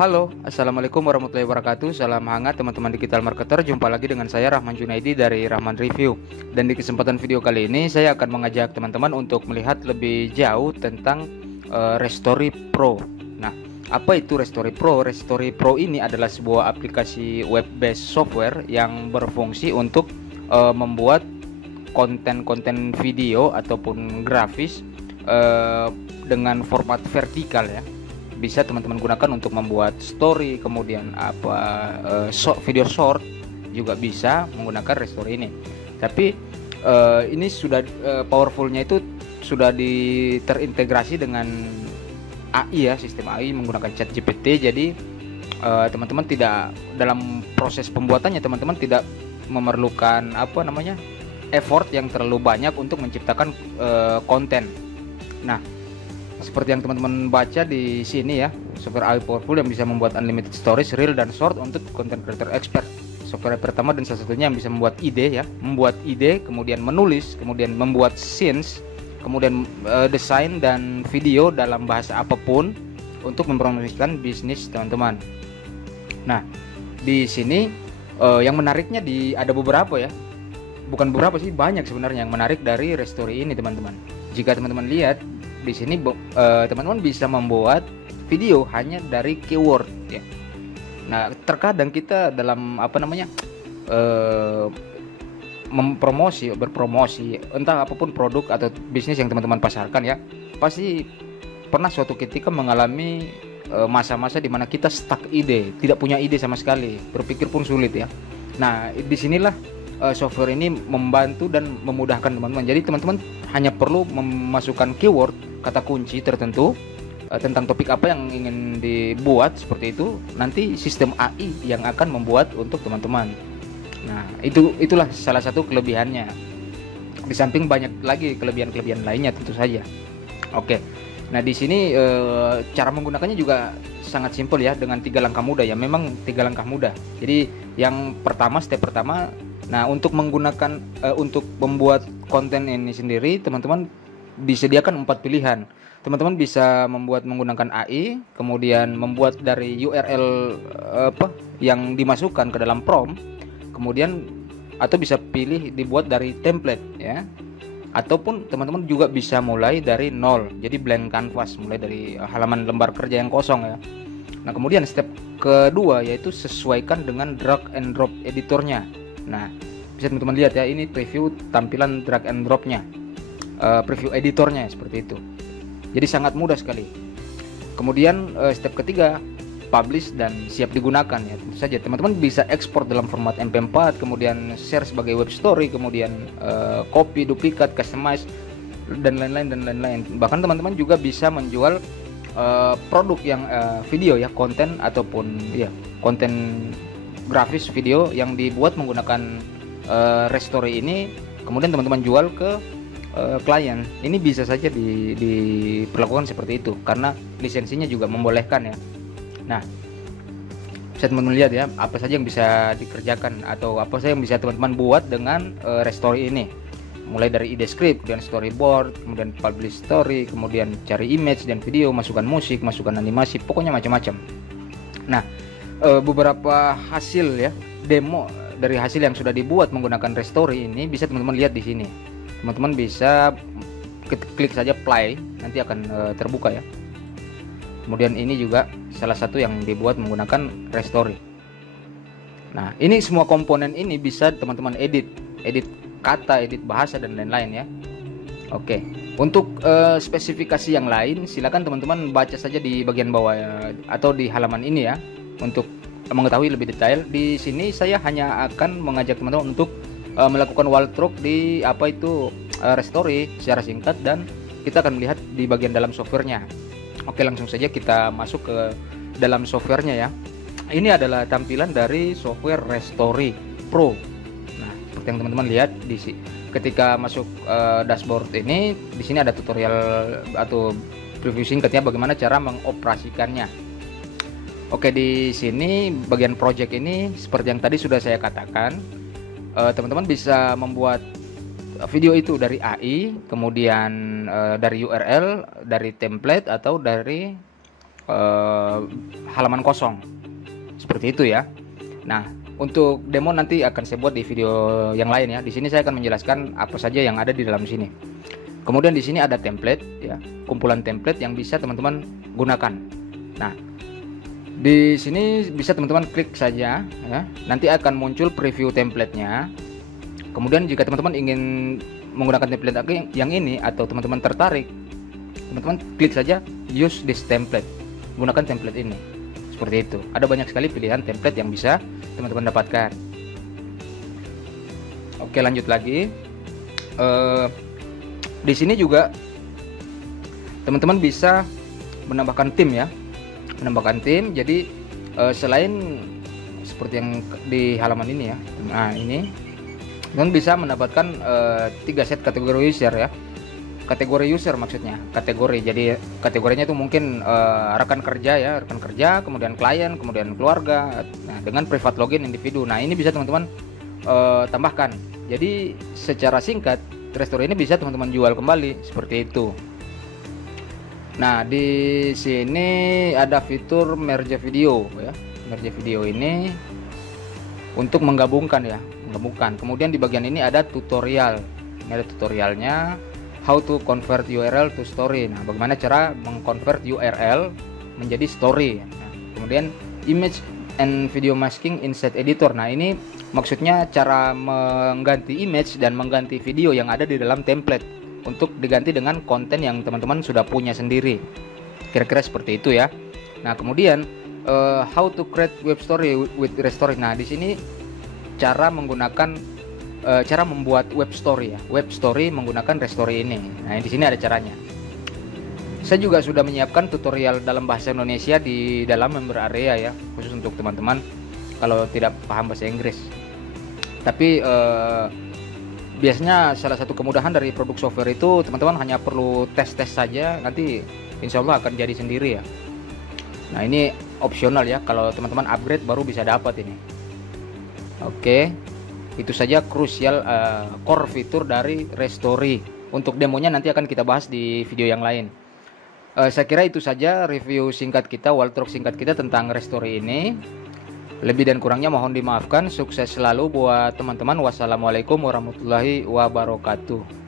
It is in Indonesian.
Halo, Assalamualaikum warahmatullahi wabarakatuh. Salam hangat teman-teman digital marketer. Jumpa lagi dengan saya Rahman Junaidi dari Rahman Review. Dan di kesempatan video kali ini saya akan mengajak teman-teman untuk melihat lebih jauh tentang Restory Pro. Nah, apa itu Restory Pro? Restory Pro ini adalah sebuah aplikasi web-based software yang berfungsi untuk membuat konten-konten video ataupun grafis dengan format vertikal ya. Bisa teman-teman gunakan untuk membuat story, kemudian video short juga bisa menggunakan Restory ini. Tapi ini sudah powerfulnya itu sudah terintegrasi dengan AI ya, sistem AI menggunakan ChatGPT. Jadi teman-teman tidak dalam proses pembuatannya teman-teman tidak memerlukan effort yang terlalu banyak untuk menciptakan konten. Nah, seperti yang teman-teman baca di sini ya, software AI powerful yang bisa membuat unlimited stories, reel dan short untuk content creator expert. Software pertama dan salah satunya yang bisa membuat ide, kemudian menulis, kemudian membuat scenes, kemudian desain dan video dalam bahasa apapun untuk mempromosikan bisnis teman-teman. Nah, di sini yang menariknya ada beberapa ya. Bukan beberapa sih, banyak sebenarnya yang menarik dari Restory ini teman-teman. Jika teman-teman lihat di sini teman-teman bisa membuat video hanya dari keyword ya. Nah, terkadang kita dalam berpromosi entah apapun produk atau bisnis yang teman-teman pasarkan ya, pasti pernah suatu ketika mengalami masa-masa di mana kita stuck ide, tidak punya ide sama sekali, berpikir pun sulit ya. Nah, disinilah software ini membantu dan memudahkan teman-teman. Jadi teman-teman hanya perlu memasukkan keyword, kata kunci tertentu tentang topik apa yang ingin dibuat seperti itu. Nanti sistem AI yang akan membuat untuk teman-teman. Nah, itulah salah satu kelebihannya. Di samping banyak lagi kelebihan-kelebihan lainnya tentu saja. Oke. Nah, di sini cara menggunakannya juga sangat simpel ya, dengan 3 langkah mudah ya. Memang 3 langkah mudah. Jadi yang pertama, step pertama, nah untuk menggunakan untuk membuat konten ini sendiri teman-teman disediakan 4 pilihan. Teman-teman bisa membuat menggunakan AI, kemudian membuat dari URL yang dimasukkan ke dalam prompt, kemudian atau bisa pilih dibuat dari template ya. Ataupun teman-teman juga bisa mulai dari nol, jadi blank canvas, mulai dari halaman lembar kerja yang kosong ya. Nah, kemudian step kedua yaitu sesuaikan dengan drag and drop editornya. Nah, bisa teman-teman lihat ya, ini preview tampilan drag and dropnya, preview editornya seperti itu. Jadi sangat mudah sekali. Kemudian step ketiga, publish dan siap digunakan ya. Tentu saja teman-teman bisa ekspor dalam format MP4, kemudian share sebagai web story, kemudian copy, duplikat, customize dan lain-lain. Bahkan teman-teman juga bisa menjual produk yang video ya, konten ataupun ya konten grafis video yang dibuat menggunakan Restory ini, kemudian teman-teman jual ke klien. Ini bisa saja diperlakukan seperti itu karena lisensinya juga membolehkan ya. Nah, bisa teman-teman lihat ya, apa saja yang bisa dikerjakan atau apa saja yang bisa teman-teman buat dengan Restory ini. Mulai dari ide script, kemudian storyboard, kemudian publish story, kemudian cari image dan video, masukkan musik, masukkan animasi, pokoknya macam-macam. Nah, beberapa hasil ya, demo dari hasil yang sudah dibuat menggunakan Restory ini bisa teman-teman lihat di sini. Teman-teman bisa klik saja play, nanti akan terbuka ya. Kemudian ini juga salah satu yang dibuat menggunakan Restory. Nah, ini semua komponen ini bisa teman-teman edit kata, edit bahasa dan lain-lain ya. Oke. Untuk spesifikasi yang lain silakan teman-teman baca saja di bagian bawah ya, atau di halaman ini ya, untuk mengetahui lebih detail. Di sini saya hanya akan mengajak teman-teman untuk melakukan walkthrough di Restory secara singkat, dan kita akan melihat di bagian dalam softwarenya. Oke, langsung saja kita masuk ke dalam softwarenya ya. Ini adalah tampilan dari software Restory Pro. Nah, seperti yang teman-teman lihat di sini, ketika masuk dashboard ini, di sini ada tutorial atau preview singkatnya bagaimana cara mengoperasikannya. Oke, di sini bagian project ini seperti yang tadi sudah saya katakan, teman-teman bisa membuat video itu dari AI, kemudian dari URL, dari template atau dari halaman kosong seperti itu ya. Nah, untuk demo nanti akan saya buat di video yang lain ya. Di sini saya akan menjelaskan apa saja yang ada di dalam sini. Kemudian di sini ada template ya, kumpulan template yang bisa teman-teman gunakan. Nah, di sini bisa teman-teman klik saja ya. Nanti akan muncul preview templatenya. Kemudian jika teman-teman ingin menggunakan template yang ini atau teman-teman tertarik, teman-teman klik saja use this template. Gunakan template ini. Seperti itu. Ada banyak sekali pilihan template yang bisa teman-teman dapatkan. Oke, lanjut lagi. Di sini juga teman-teman bisa menambahkan tim ya. Menambahkan tim. Jadi selain seperti yang di halaman ini ya. Nah, ini teman bisa mendapatkan 3 set kategori user ya. Kategori user maksudnya, kategori. Jadi kategorinya itu mungkin rekan kerja ya, rekan kerja, kemudian klien, kemudian keluarga. Nah, dengan private login individu. Nah, ini bisa teman-teman tambahkan. Jadi secara singkat, Restory ini bisa teman-teman jual kembali seperti itu. Nah, di sini ada fitur merge video ya. Merge video ini untuk menggabungkan ya, menggabungkan. Kemudian di bagian ini ada tutorial. Ini ada tutorialnya how to convert URL to story. Nah, bagaimana cara mengconvert URL menjadi story. Nah, kemudian image and video masking inside editor. Nah, ini maksudnya cara mengganti image dan mengganti video yang ada di dalam template untuk diganti dengan konten yang teman-teman sudah punya sendiri. Kira-kira seperti itu ya. Nah, kemudian how to create web story with Restory. Nah, di sini cara menggunakan cara membuat web story ya. Web story menggunakan Restory ini. Nah, di sini ada caranya. Saya juga sudah menyiapkan tutorial dalam bahasa Indonesia di dalam member area ya, khusus untuk teman-teman kalau tidak paham bahasa Inggris. Tapi biasanya salah satu kemudahan dari produk software itu teman-teman hanya perlu tes-tes saja, nanti insya Allah akan jadi sendiri ya. Nah, ini opsional ya, kalau teman-teman upgrade baru bisa dapat ini. Oke, itu saja krusial core fitur dari Restory. Untuk demonya nanti akan kita bahas di video yang lain. Saya kira itu saja review singkat kita, walkthrough singkat kita tentang Restory ini. Lebih dan kurangnya mohon dimaafkan. Sukses selalu buat teman-teman. Wassalamualaikum warahmatullahi wabarakatuh.